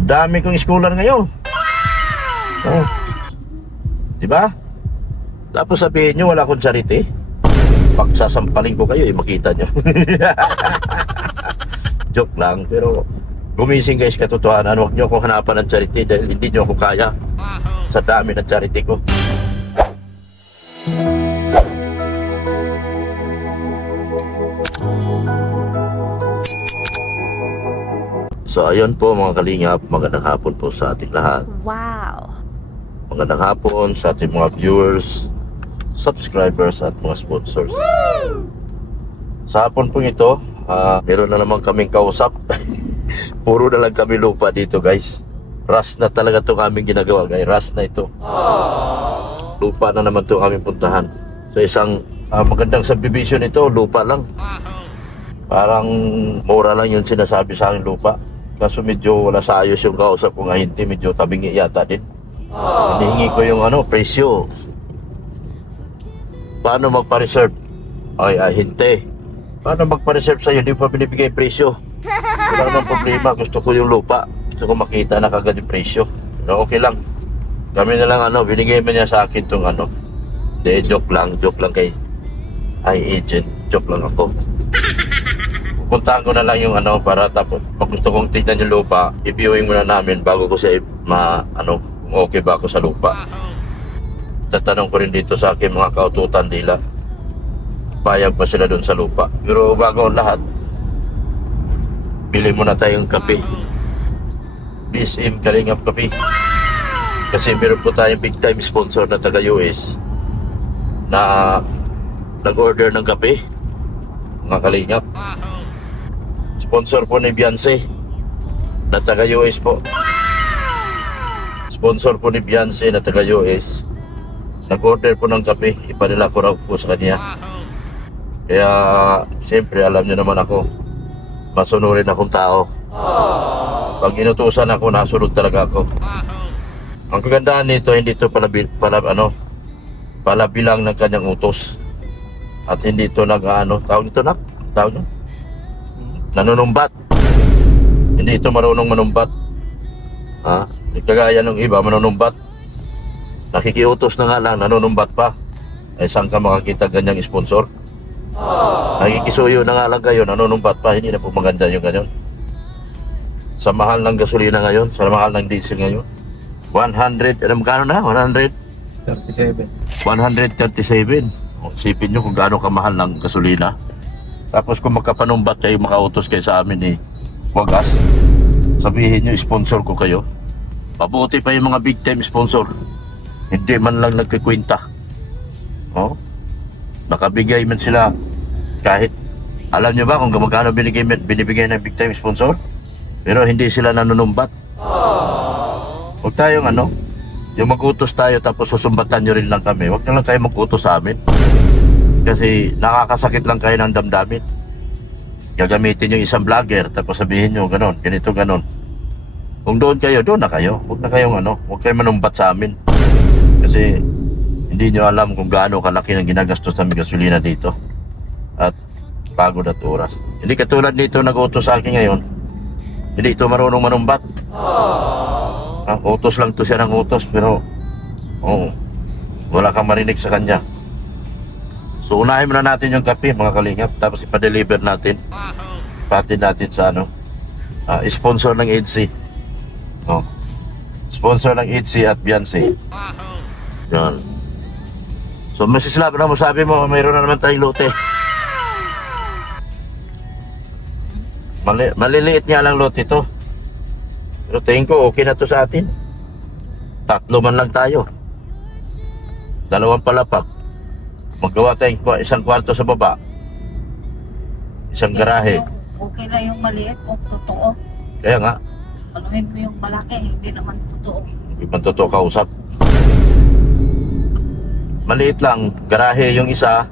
Ang dami kong scholar ngayon. Oh. Diba? Tapos sabihin nyo wala akong charity. Pagsasampaling ko kayo, makita nyo. Joke lang, pero gumising guys, katotohanan. Huwag nyo akong hanapan ng charity dahil hindi nyo ako kaya sa dami ng charity ko. So ayun po mga kalingap, magandang hapon po sa ating lahat. Wow! Magandang hapon sa ating mga viewers, subscribers at mga sponsors. Sa hapon po ito, meron na naman kaming kausap. Puro na lang kami lupa dito guys. Rush na talaga itong aming ginagawa guys. Rush na ito. Lupa na naman itong aming puntahan. So isang magandang subdivision ito, lupa lang. Parang mura lang yung sinasabi sa akin lupa. Kaso medyo wala sa ayos yung kausap ko nga, hindi, medyo tabingi yata din. Hinihingi ko yung presyo. Paano magpa-reserve? Ay, hinte. Paano magpa-reserve sa'yo? Hindi pa binibigay presyo. Wala namang problema. Gusto ko yung lupa. Gusto ko makita na kagad yung presyo. Pero okay lang. Kami na lang binigay mo niya sa akin itong Hindi, joke lang kay agent. Joke lang ako. Puntahan ko na lang yung para tapos pag gusto kong tignan yung lupa, i-viewing muna namin bago ko siya kung okay ba ako sa lupa. Tatanong ko rin dito sa aking mga kaututan nila, payag ba sila dun sa lupa. Pero bago ang lahat, bili muna tayong kape. BSM Kalingap Kape. Kasi meron po tayong big time sponsor na taga US na nag-order ng kape, mga kalingap. Sponsor po ni Beyonce na taga US po. Sponsor po ni Beyonce na taga US. Nag-order po ng kape. Ipadala ko raw po sa kanya. Kaya siyempre alam niyo naman ako, masunurin akong tao. Pag inutusan ako, nasunod talaga ako. Ang kagandahan nito, hindi ito palabilang ng kanyang utos. At hindi ito tawag nito nanunumbat. Hindi ito marunong manumbat. Kagaya ng iba, manunumbat. Nakikiutos na nga lang, nanunumbat pa. Ay saan ka makakita ganyang sponsor? Nakikisuyo na nga lang kayo, nanunumbat pa. Hindi na po maganda yung ganyan. Sa mahal ng gasolina ngayon, sa mahal ng diesel ngayon, 100, magkano na? 37. 137. Sipin nyo kung gaano kamahal ng gasolina. Tapos kung magkapanumbat kayo, makautos kayo sa amin wagas, sabihin nyo, sponsor ko kayo. Pabuti pa yung mga big time sponsor, hindi man lang nagkikwenta. Nakabigay man sila. Kahit, alam nyo ba kung magkano binibigay ng big time sponsor? Pero hindi sila nanunumbat. Huwag tayong yung mag-utos tayo tapos susumbatan nyo rin lang kami. Huwag na lang tayo mag-utos sa amin. Kasi nakakasakit lang kayo ng damdamin. Gagamitin yung isang vlogger tapos sabihin nyo ganon, ganito ganon. Kung doon kayo, doon na kayo. Huwag na kayong huwag kayong manumbat sa amin. Kasi hindi nyo alam kung gaano kalaki ng ginagastos ng gasolina dito. At pagod at oras. Hindi katulad dito nag-utos sa akin ngayon. Hindi ito marunong manumbat. Utos lang to siya ng utos, pero wala kang marinig sa kanya. So unahin muna natin yung kape mga kalingap, tapos ipa-deliver natin. Pati natin sa sponsor ng EDC. Sponsor ng EDC at Beyonce. Yan. So masislap na mo, sabi mo mayroon na naman tayong lote. Maliliit nga lang lote ito. Pero tingin ko okay na to sa atin. 3 man lang tayo. 2 palapag. Magawa tayong isang kwarto sa baba. Isang garahe. Okay na yung maliit kung totoo. Kaya nga. Anuhin mo yung malaki, hindi naman totoo. Hindi man totoo kausap. Maliit lang. Garahe yung isa.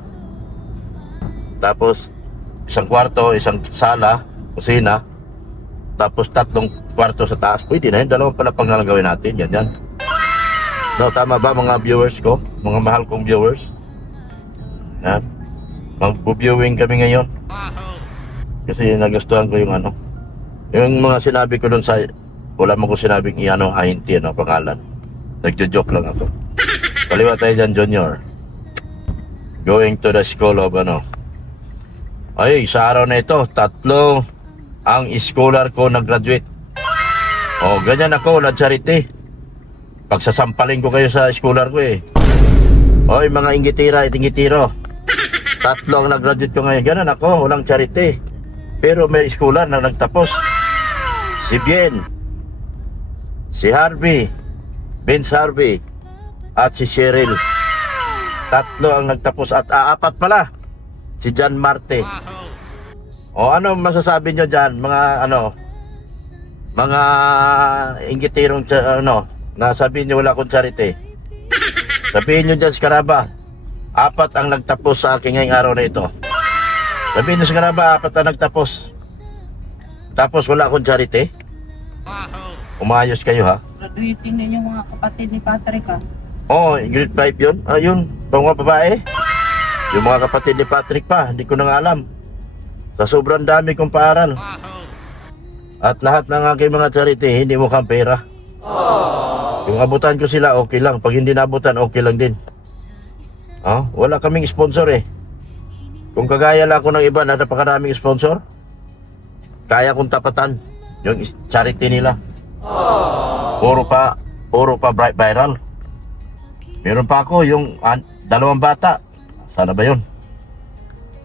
Tapos isang kwarto, isang sala, kusina. Tapos 3 kwarto sa taas. Pwede na yun. 2 palapag na lang gawin natin. Yan. No, tama ba mga viewers ko? Mga mahal kong viewers? Mag-viewing kami ngayon. Kasi nagustuhan ko yung yung mga sinabi ko dun sa Wala mo ko sinabing i-ano, hahinti, ano, pangalan. Nagjo-joke lang ako. Kaliwa tayo dyan, Junior. Going to the school of, ano. Ay, sa araw na ito, 3 ang scholar ko nag-graduate. O, ganyan ako, la charity. Pagsasampalin ko kayo sa scholar ko eh. Oy, mga inggitira, 3 ang nag-graduate ko ngayon. Ganun ako, walang charity. Pero may scholar na nagtapos. Si Bien, si Harvey, Vince Harvey, at si Cheryl. 3 ang nagtapos at 4 pala. Si John Marte. O ano masasabi nyo dyan, mga inggitirong, nasabihin nyo wala akong charity. Sabihin nyo dyan sa Karaba, 4 ang nagtapos sa akin ngayong araw na ito. Sabihin nyo sa Karaba, 4 ang nagtapos. Tapos wala akong charity. Umayos kayo ha. Graduating din yung mga kapatid ni Patrick ha. Oo, grade 5 yun. Ayun, mga babae. Yung mga kapatid ni Patrick pa, hindi ko na nga alam. Sa sobrang dami kong paaral. At lahat ng aking mga charity, hindi mukhang pera. Kung abutan ko sila, okay lang. Pag hindi nabutan, okay lang din. Wala kaming sponsor eh. Kung kagaya lang ako ng iba na napakaraming sponsor, kaya kong tapatan yung charity nila. Puro pa bright viral. Meron pa ako yung 2 bata. Sana ba yun?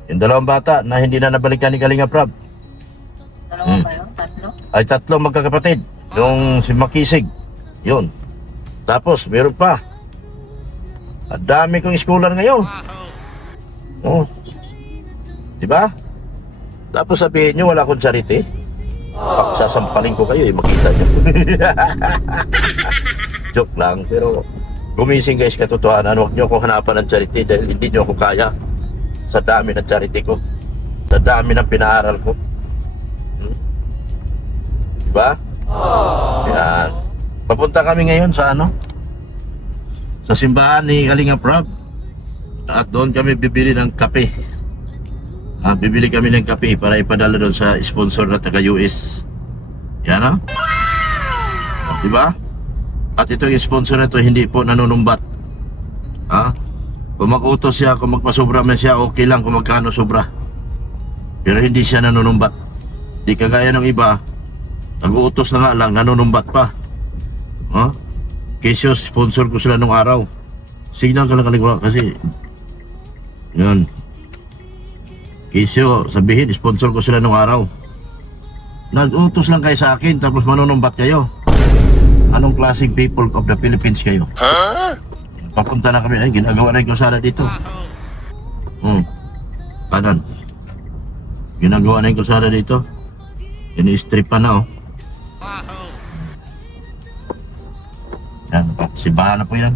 Yung 2 bata na hindi na nabalikan ni Kalinga Prab. Dalawa ba yun? 3? Ay 3 magkakapatid. Yung si Makisig. Yun. Tapos meron pa. Ang dami kong scholar ngayon. Oh. Diba? Tapos sabihin nyo wala akong charity. Pagsasampalin ko kayo makita nyo. Joke lang. Pero gumising guys, katotohanan. Huwag nyo akong hanapan ng charity dahil hindi nyo ako kaya. Sa dami ng charity ko. Sa dami ng pinaaral ko. Diba? Yan. Papunta kami ngayon sa sa simbahan ni Kalinga Prab. At doon kami bibili ng kape. Bibili kami ng kape para ipadala doon sa sponsor na taga US. Yan diba? At ito yung sponsor na ito hindi po nanunumbat. Kung mag-utos siya, kung magpasobra man siya, okay lang kung magkano sobra. Pero hindi siya nanunumbat. Di kagaya ng iba, nag-uutos na nga lang, nanunumbat pa. Kesyo, sponsor ko sila nung araw. Signal ka lang kaligwa kasi yun. Kesyo, sabihin, sponsor ko sila nung araw. Nag-utos lang kayo sa akin, tapos manunumbat kayo. Anong klaseng people of the Philippines kayo? Papunta na kami, ay ginagawa na yung kusada dito. Kanan. Ginagawa na yung kusada dito. Ini-strip pa na Yan, simbahan na po yan.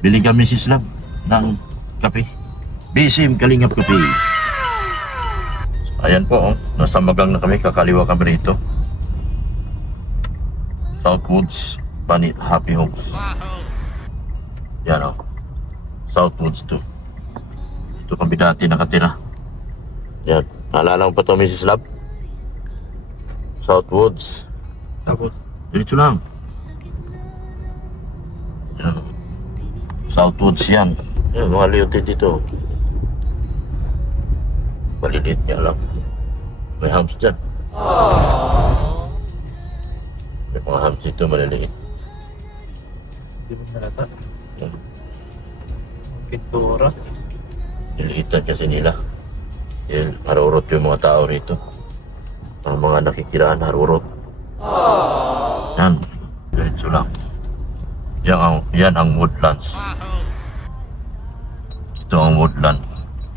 Bili kami si Slab ng kape. Bisim Kalingap Kape. Ayan po, nasa Magang na kami, kakaliwa kami rito. Southwoods, Happy Homes. Yan Southwoods to. Ito kami dati nakatira. Yan, naalala mo pa ito, Mrs. Lab? Southwoods. Tapos, Diretso lang. Yan. Southwoods yan. Yan, mga liyote dito. Maliliit niya lang. May hams dyan. May mga hams dito maliliit. di mo nalata. Yan. Pintura. Niliitan kasi nila. Yan, harurot yung mga tao rito. Ang mga nakikiraan, harurot. Yan, diretso lang. Yan ang woodlands. Ito ang woodland.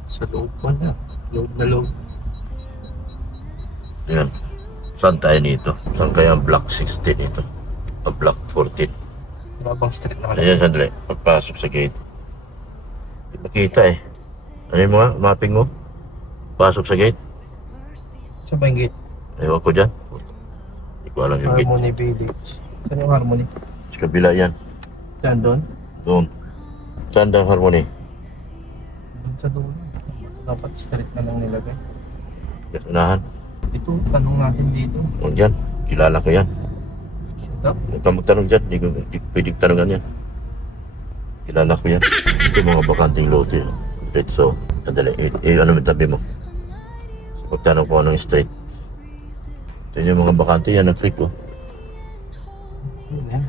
Sa loob pa na. Loob na loob. Yan. Saan tayo nito? Saan kaya ang block 16 ito? O block 14? Mabang street na Ayan, sandali. Pagpasok sa gate. Hindi makita eh. Ano yung mga mapping mo? Pasok sa gate? Sa ba yung gate? Ewan ko dyan. Hindi ko alam yung gate. Harmony Village. Saan yung Harmony? Sa kabila yan. Saan doon? Doon. Saan ang harmony? Doon sa dulo. Dapat street na lang nilagay. Sa unahan. Ito, tanong natin dito. O dyan. Kilala ko yan. dito? Huwag kang magtanong dyan. Hindi pwedeng tanongan yan. Kilala ko yan. Ito mga bakanting lote. Right, so, kadali. Ano yung tabi mo? Pagtanong ko anong street. Ito yung mga bakante yan ang street ko. Yun yan.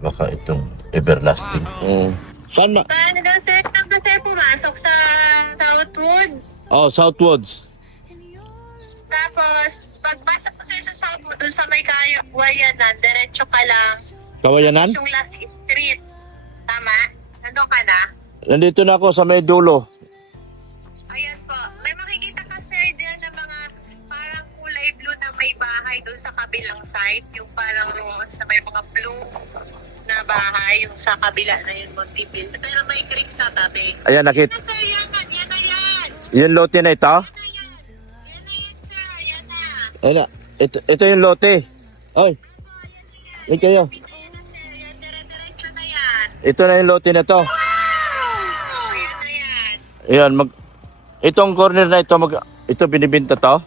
Baka itong everlasting. Saan ma? Paano daw sir? Saan ba sir pumasok sa Southwood? Oh, Southwoods. Tapos, pagpasok ko sir sa Southwood, dun sa may kawayanan, diretso ka lang. Kawayanan? Yung last street. Tama? Nandun ka na? Nandito na ako sa may dulo. Ayan po. May makikita ka sir din na mga parang kulay blue na may bahay dun sa kabilang side. Yung parang roon sa may mga blue na bahay. Yung sa kabila na yun, Monteville. Pero may creek sa tabi. Ayan, nakita. Yan na sir, yan na. Yan na yan. Yung lote na ito? Yan na yan. Yan na yan sir. Yan na. Ayan na. Ito yung lote. Oy, Yan kayo. na sir. Yan, dire-diretso na yan. Ito na yung lote na to. Oh, yan na yan. Ayan, itong corner na ito, ito binibinta to?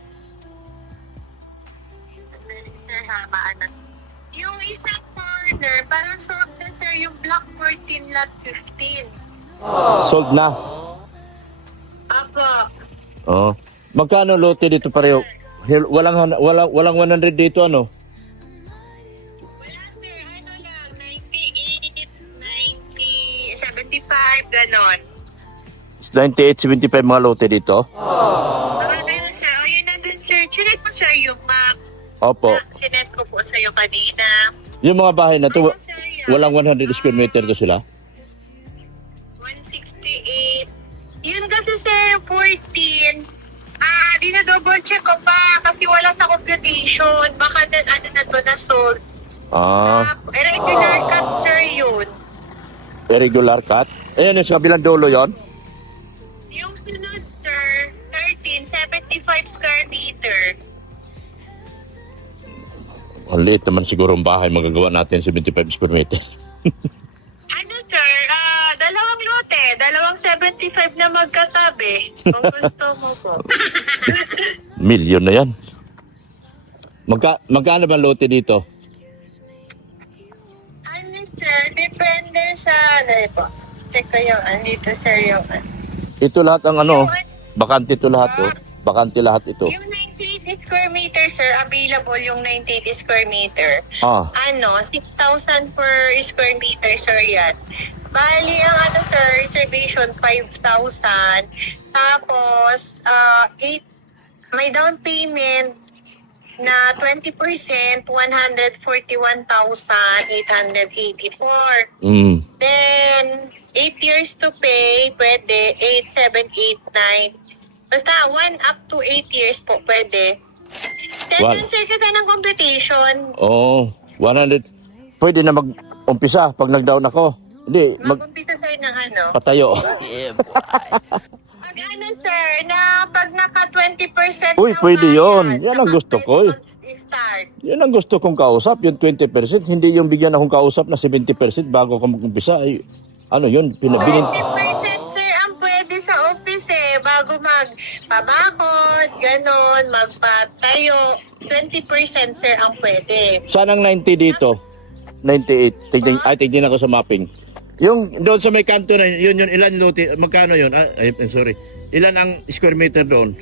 Sir, hamaan na. Yung isang corner, parang sold na sir yung Block 14 Lot 15. Sold na. Apo. Oh. Magkano lote dito pareho? Walang 100 dito ano? Wala sir, ano lang, 98, 90, 75, ganon. 98, 75 mga lote dito? Mga ganon sir. O yun nandun sir, chinek mo sir yung map. Opo. Sinet ko po sa'yo kanina. Yung mga bahay na to, Ano sir yan? walang 100 square meter to sila? 168. Yun kasi sir, 14. Dina-double check ko pa kasi wala sa computation. Baka ano na to na sold. Regular cut sir yun. Irregular cut? Ayan yung sa kabilang dulo yon. Yung sunod sir, 13, 75 square meter. Ang liit naman siguro ang bahay magagawa natin 75 square meter. Ano sir, dalawang lote, dalawang 75 na magkatabi. Kung gusto mo po. Milyon na yan. Magkano ba lote dito? Ano sir, depende sa ano po. Check ko yung andito sir yung Ito lahat ang ano, bakante ito lahat oh. Bakante lahat ito. Yung 98 square meter, sir, available yung 98 square meter. Ah, Ano, 6,000 per square meter, sir, yan. Bali, ang ano, sir, reservation, 5,000. Tapos, may down payment na 20%, 141,884. Then, 8 years to pay, pwede, 8, 7, 8, 9. Basta 1 up to 8 years po pwede. Wow. Sir, kasi ng computation, oh, 100. Pwede na mag-umpisa pag nag-down ako. Hindi, mag-umpisa sir ng ano. patayo. Pag ano sir, na pag naka 20% Uy, na pwede bayad, yun. Yan ang saka gusto ko, eh. pwede start. Yan ang gusto kong kausap, yung 20%. Hindi yung bigyan akong kausap na 70% bago ako mag-umpisa. Ay, ano yun, pinabilin. 20% sir ang pwede sa office bago magpabakod, ganon, magpatayo. 20% sir ang pwede. Saan ang 90 dito? 98. Tignan ako sa mapping. Yung doon sa may kanto na yun ilan lote, magkano yun? Sorry. Ilan ang square meter doon?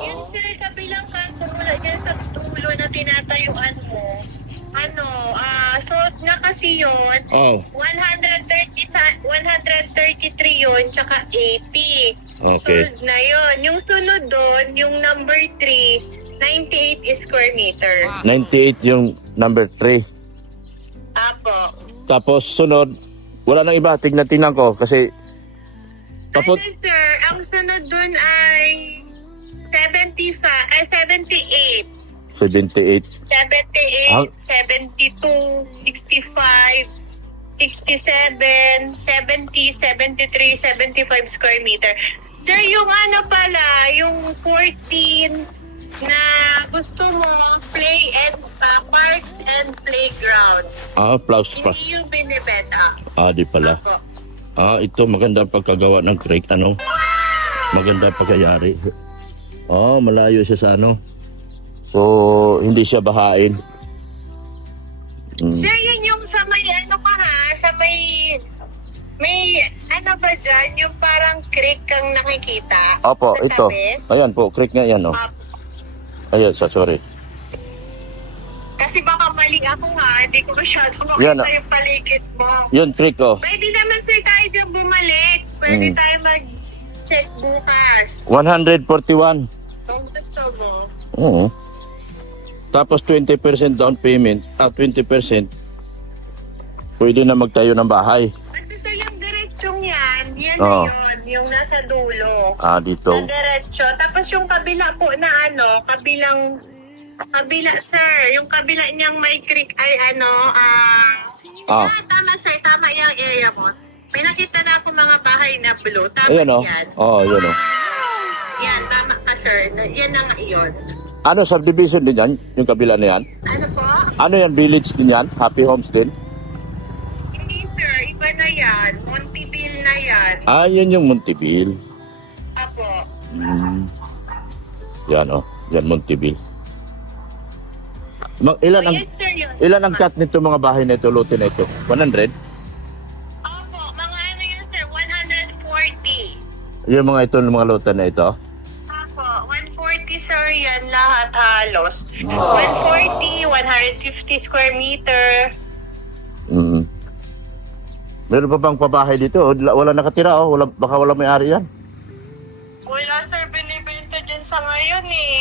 Yun sir, kabilang kanto mula dyan sa dulo na tinatayuan mo. Ano, sold na kasi yun. Oh, 133 yun, tsaka 80. okay. Sold na yun. Yung sunod doon, yung number 3, 98 square meter. 98 yung number 3. Apo. Tapos sunod, wala nang iba. Tingnan ko kasi tapos Ano sir, ang sunod doon ay 78. 78. 78, 72, 65, 67, 70, 73, 75 square meter. Sir, yung ano pala, yung 14 na gusto mo, play and parks and playground. Plus pa. Hindi yung binibenta. Di pala. Apo. Ito maganda ang pagkagawa ng creek, ano? Maganda ang pagkayari. Malayo siya sa ano. So, hindi siya bahain. Sir, yun yung sa may ano ka ha, sa may ano ba dyan, yung parang creek kang nakikita? Opo, sa ito. tabi? Ayan po, creek nga yan, oh. Ah, Ayun, sorry. kasi baka mali ako ha, hindi ko masyado Yan, makita yung paligid mo. Yun, creek, oh. Pwede naman sir tayo dyan bumalik. Pwede Mm. tayo mag-check bukas. 141. Kung gusto mo. Oo. Tapos 20% down payment, 20%, pwede na magtayo ng bahay. Basta sa yung diretsong yan, yan Oo. na yun, yung nasa dulo. Dito. Na diretso. Tapos yung kabila po na ano, kabila sir, yung kabila niyang may creek ay ano, tama sir, tama yung area mo. May nakita na ako mga bahay na blue. Tama Ayan, oh. yan. Ayan, oh. Yan, tama ka sir. Yan na nga yun. Ano, subdivision din yan? Yung kabila na yan? Ano po? Ano yan, village din yan? Happy Homes din? Hindi sir, iba na yan. Monteville na yan. Yun yung Monteville. Apo. Yan, oh. Yan, Monteville. Ilan ang Yes sir, yun. ilan ang cut nito mga bahay na ito, lote na ito? 100? Opo, mga ano yun sir, 140. Yung mga ito, mga lote na ito? Opo, 140 sir yan lahat halos. 140, 150 square meter. Meron pa bang pabahay dito? Wala nakatira, oh. Baka wala may-ari yan. Wala sir, binibenta dyan sa ngayon eh.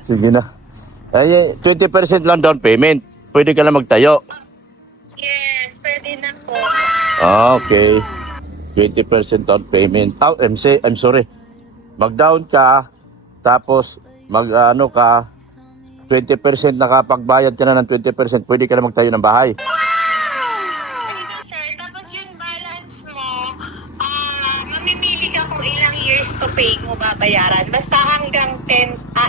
Sige na. 20% lang down payment. Pwede ka na magtayo. Yes, pwede na po. Okay. 20% down payment. I'm sorry. Mag-down ka, tapos mag-ano ka, 20% nakapagbayad ka na ng 20%, pwede ka na magtayo ng bahay. Pwede sir, tapos yung balance mo, mamimili ka kung ilang years to pay mo babayaran. Basta hanggang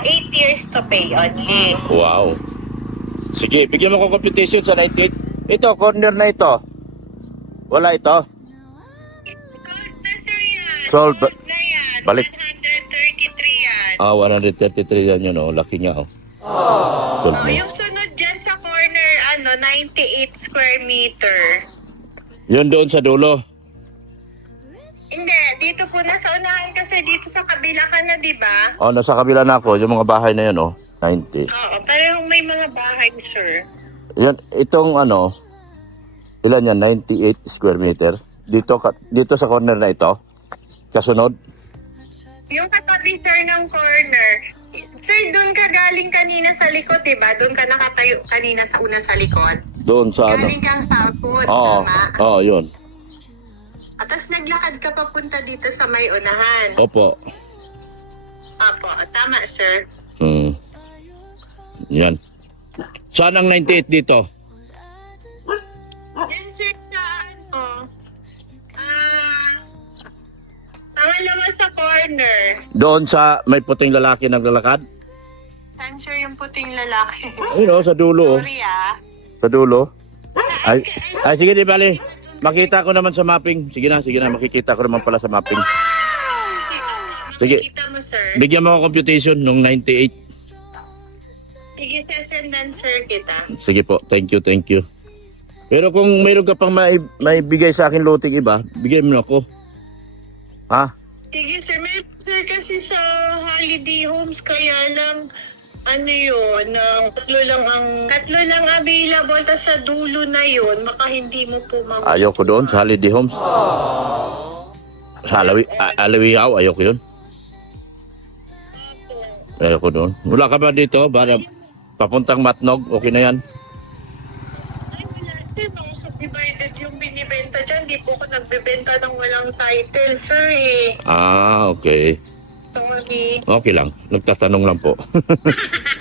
8 years to pay only. Wow. Sige, bigyan mo ko computation sa 98. Ito, corner na ito. Wala ito. Gold na sir yan. Sold. Gold na yan. Balik. 133 yan. 133 yan yun, oh. Laki nga, oh. Sold na. Yung sunod dyan sa corner, 98 square meter. Yun doon sa dulo. Hindi, dito po nasa unahan kasi dito sa kabila ka na, di ba? Nasa kabila na ako, yung mga bahay na yun, oh. 90. Oo, parang may mga bahay, sir. Yan, itong ilan yan? 98 square meter. Dito sa corner na ito. Kasunod. Yung katabi, sir, ng corner. Sir, doon ka galing kanina sa likod, di ba? Doon ka nakatayo kanina sa una sa likod. Doon sa Galing kang southwood, Oo, tama? yun. At tapos naglakad ka papunta dito sa may unahan. Opo. Apo, tama, sir. Yan. Saan ang 98 dito? Yan, sir, sa pangalawa sa corner. Doon sa may puting lalaki naglalakad? Saan, sir, yung puting lalaki? Ayun, sa dulo. Sorry, Sa dulo. Ay, sige, di bali. Makita ko naman sa mapping. Sige na, makikita ko naman pala sa mapping. Sige. Makikita mo, sir. Bigyan mo ako computation nung 98. Sige, sasendan, sir, kita. Sige po, thank you. Pero kung mayroon ka pang maibigay sa akin loting iba, bigay mo na ako. Ha? Sige, sir. May sir kasi sa holiday homes, kaya lang, tatlo lang available, tas sa dulo na yun, baka hindi mo po Ayoko doon sa holiday homes. Sa Alawiaw, ayoko yun. Ayoko doon. Wala ka ba dito? Para papuntang Matnog, okay na yan. Ay, wala, sir. Mga subdivided yung binibenta dyan. Di po ako nagbebenta ng walang title, sir, eh. Okay. Sorry. Okay lang. Nagtatanong lang po.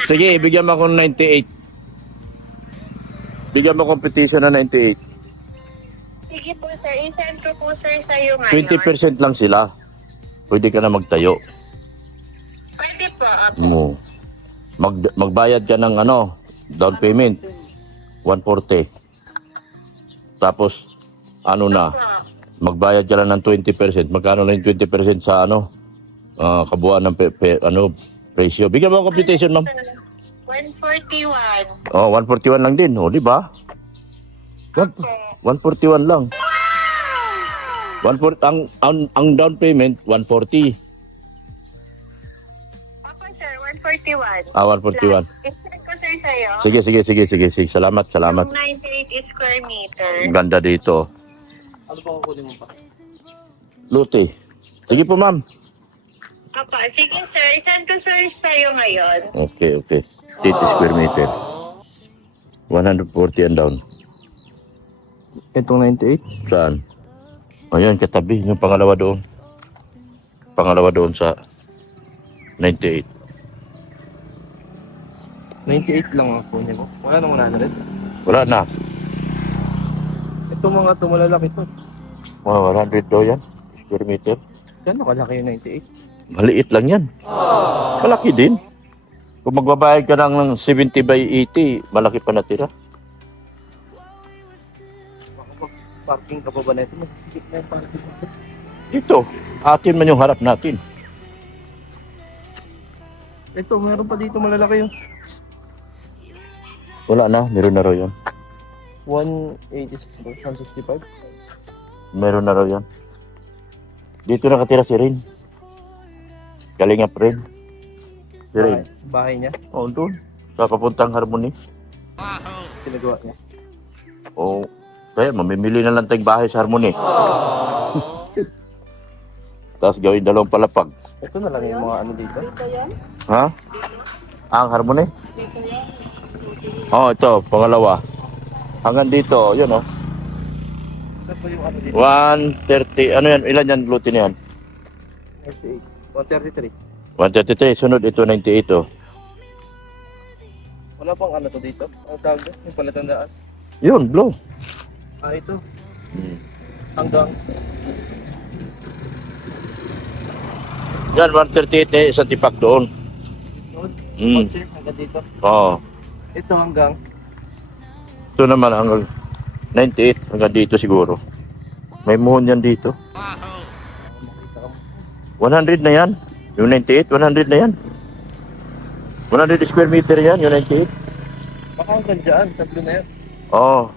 Sige, bigyan mo ako ng 98. Bigyan mo competition na 98. Sige po, sir. I-send ko po, sir, sa'yo ngayon. 20% lang sila. Pwede ka na magtayo. Pwede po. Magbayad ka ng down payment. 140. Tapos, magbayad ka lang ng 20%. Magkano na yung 20% sa kabuuan ng presyo. Bigyan mo ang computation, ma'am. 141. Oh, 141 lang din. Oh, di ba? Opo. 141 lang. 140 ang down payment 140. Opo, sir. 141. 141. Plus, i-check ko, sir, sa'yo. Sige. Salamat. Yung 98 square meter. Ang ganda dito. Ano ba kukunin mo pa? Lote. Sige po, ma'am. Opo, sige, sir. Isend ko, sir, sa'yo ngayon. Okay. 80 square meter. 140 and down. Itong 98? Saan? Ayun, katabi. Yung pangalawa doon. Pangalawa doon sa 98. 98 lang ang kunin mo. Wala nang 100. Wala na. Ito mga ito, malalaki to. Mga 100 daw yan. Square meter. Gano'n kalaki yung 98? Maliit lang yan. Malaki din. Kung magbabayad ka ng 70 by 80, malaki pa natira. Parking ka pa ba na ito? Masisikip na yung parking. Dito, atin man yung harap natin. Ito, meron pa dito malalaki yung Wala na, meron na raw yan. 186, 165. Meron na raw yan. Dito nakatira si Rin. Kalingap Rin. Si Rin. Bahay niya, Oo, doon. Sa papuntang Harmony. pinagawa niya. Oo. Kaya mamimili na lang tayong bahay sa Harmony. Tapos gawin 2 palapag. Ito na lang yung mga ano dito. Ha? Ang Harmony? Oh, ito, pangalawa. Hanggang dito, yun oh. Ito po yung ano dito. 130, ano yan? Ilan yan, gluten yan? 98. 133. 133, sunod ito 98 oh. Wala pang ano to dito? Ang tawag doon? Yung palatandaan. Yun, blow. Ah, ito. Hanggang. Yan, 138 eh, isang tipak doon. Noon. Mm. Kotse, hanggang dito. Oo. Ito hanggang. Ito naman hanggang 98, hanggang dito siguro. May muhon yan dito. Makita ka mo. 100 na yan. Yung 98, 100 na yan. 100 square meter yan, yung 98. Baka hanggang dyan, sa blue na yan. Oo.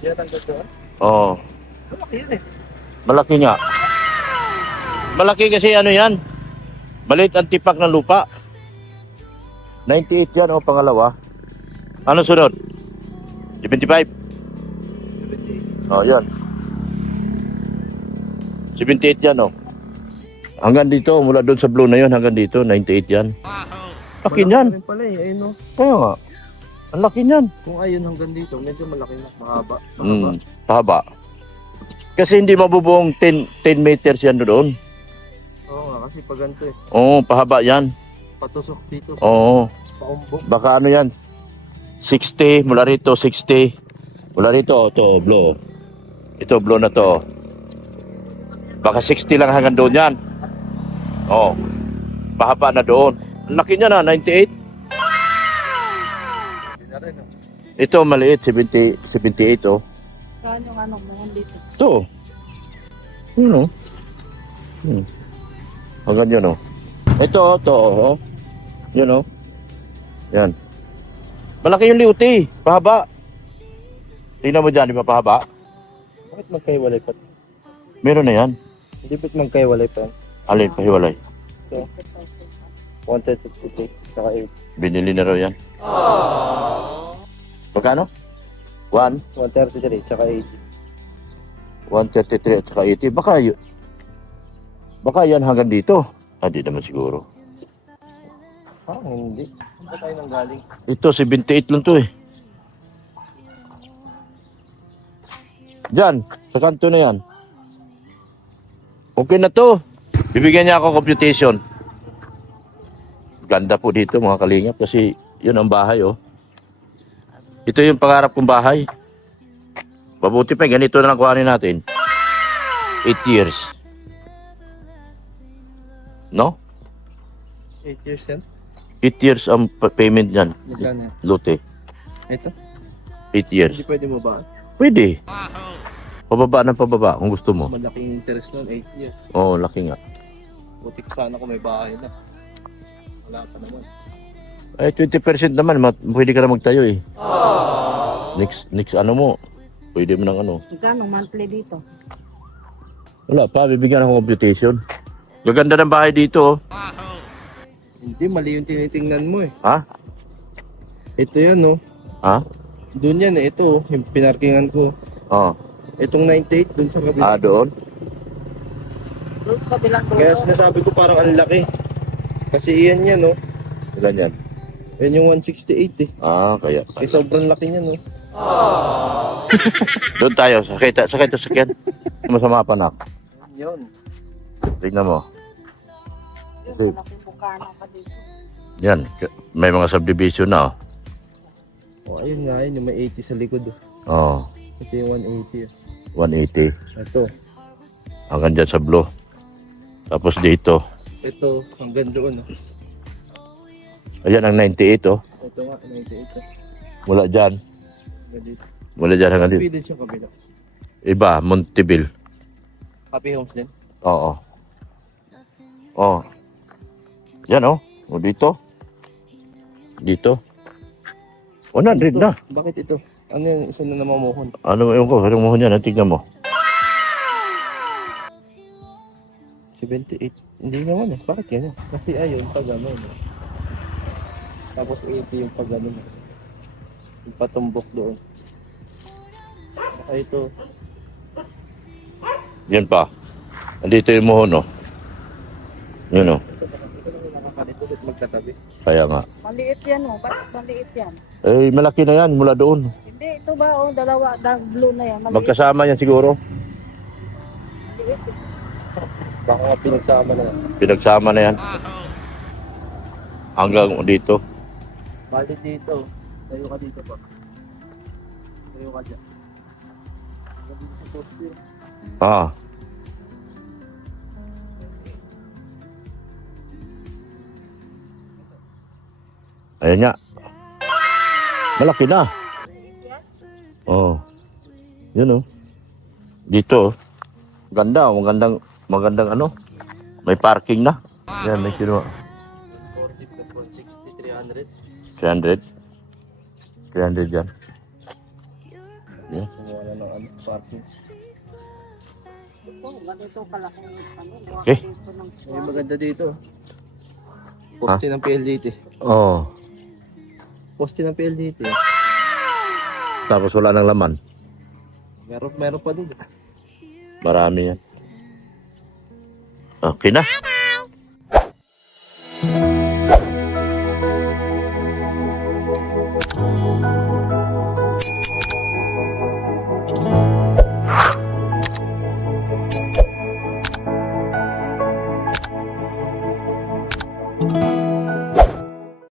Yan hanggang dyan. Oo. Malaki yun eh. Malaki nga. Malaki kasi ano yan. Maliit ang tipak ng lupa. 98 yan o pangalawa. Ano sunod? 75? 78. Oh, yan. 78 yan o. Hanggang dito, mula doon sa blue na yun, hanggang dito, 98 yan. Laki yan. Malaki rin pala eh. Ayun no. Kaya nga. Ang laki niyan. Kung ayun hanggang dito, medyo malaki na. Mahaba. Mahaba. Pahaba. Kasi hindi mabubuong 10 meters yan doon. Oo nga, kasi pag ganito eh. Oo, pahaba yan. Patusok dito. Oo. Paumbok. Baka ano yan? 60, mula rito 60. Mula rito, ito, blow. Ito, blow na to. Baka 60 lang hanggang doon yan. Oo. Pahaba na doon. Ang laki niya na, 98. Hindi na rin. Oh. Ito, maliit, 78, oh. Saan yung ano mo dito? Ito. Yun, oh. Hanggang yun, oh. Ito, oh. Yun, oh. Yan. Malaki yung liuti. Pahaba. Tingnan mo dyan, di ba pahaba? Bakit magkahiwalay pa? Meron na yan. Hindi ba't magkahiwalay pa? Alin, pahiwalay. Ito. 133. Saka 8. Binili na raw yan. Magkano? 133. Saka 80. 133 at saka 80. Baka yan hanggang dito. Ah, di naman siguro. Ah, hindi. Saan ba tayo nang galing? Ito, 78 lang to eh. Diyan, sa kanto na yan. Okay na to. Bibigyan niya ako computation. Ganda po dito mga kalingap kasi yun ang bahay oh. Ito yung pangarap kong bahay. Mabuti pa, ganito na lang kuhanin natin. 8 years. No? 8 years yan? 8 years ang payment niyan. Magkano yan? Lote. Ito? 8 years. Hindi pwede mo ba? Pwede. Pababa ng pababa kung gusto mo. Malaking interest nun, 8 years. Oo, laki nga. Buti ka sana kung may bahay na. Wala pa naman. Ay, 20% naman, pwede ka na magtayo eh. Next ano mo, pwede mo ng ano. Magkano monthly dito? Wala pa, bibigyan ako computation. Gaganda ng bahay dito, oh. Hindi, mali yung tinitingnan mo eh. Ha? Ito yan, no? Ha? Doon yan eh. Ito, yung pinarkingan ko. Oo. Itong 98, doon sa kabila. Doon? Doon sa kabilang dulo. Kaya sinasabi ko parang ang laki. Kasi iyan yan, no? Ilan yan? Yan yung 168 eh. Kaya. Eh, sobrang laki niya, no? Doon tayo, sakit. Masama pa na. Yun. Tignan mo. Yung malaking bukana pa dito. Yan, may mga subdivision na, oh. Oh, ayun nga, yun yung may 80 sa likod. Oh. Oo, Ito yung 180. 180. Ito. Hanggang dyan sa blue. Tapos dito. Ito, hanggang doon. Oh. Ayan ang 98, oh. Ito nga, 98. Mula dyan. Hanggang dito. Mula dyan hanggang dito. Pwede siya kabila. Iba, Monteville. Happy Homes din. Oo. Oh. Yan, oh. O dito. Dito. 100 Ito, na. Bakit ito? Ano yung isa na namamuhon? Ano, ewan ko. Anong mo yan? Tignan mo. 78. Hindi naman eh. Bakit yan? Kasi ayun, pag ano. No? Tapos 80 yung pag ano. No? Yung patumbok doon. Baka ito. Yan pa. Andito yung mohon, oh. Yun, oh. Ito lang yung nakakalito at magkatabi. Kaya nga. Maliit yan oh. Bakit maliit yan? Eh, malaki na yan mula doon. Hindi, ito ba oh. Dalawa, blue na yan. Maliit. Magkasama yan siguro. Maliit eh. Baka nga pinagsama na lang. Pinagsama na yan. Hanggang dito. Bali dito. Tayo ka dito pa. Tayo ka dyan. Hanggang dito sa poste. Ah. Ayan nga. Malaki na. Oh. Yun, oh. Dito, oh. Ganda, magandang ano. May parking na. Yan, may kinuha. 40 plus 160, 300. 300. 300 yan. Yan. Kung wala ng ano, parking. Ito, ganito kalaki. Ano, Okay. dito ng May maganda dito. Poste ng PLDT. Oh. Poste ng PLDT. Tapos wala nang laman. Meron pa din. Marami yan. Okay na.